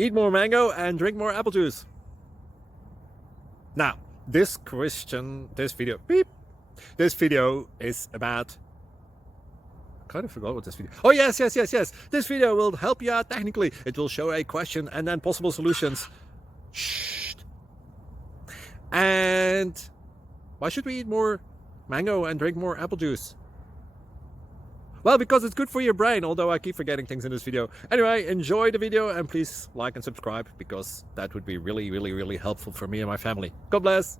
Eat more mango and drink more apple juice. Now, this video is about, I kind of forgot what this video. Oh, yes. This video will help you out technically. It will show a question and then possible solutions. Shh. And why should we eat more mango and drink more apple juice? Well, because it's good for your brain, although I keep forgetting things in this video. Anyway, enjoy the video and please like and subscribe, because that would be really helpful for me and my family. God bless.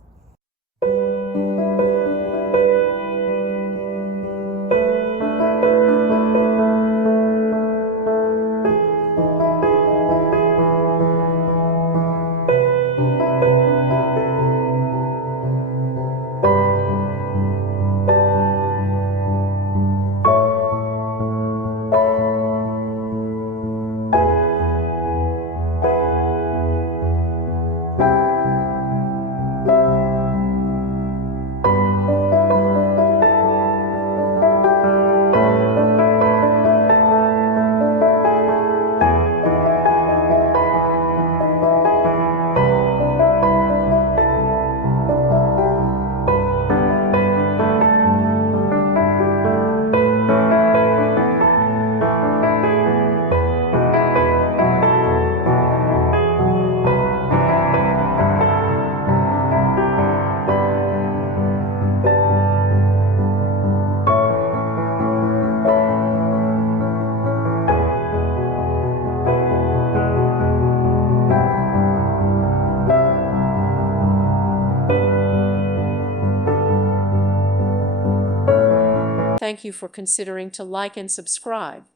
Thank you for considering to like and subscribe.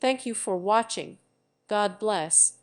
Thank you for watching. God bless.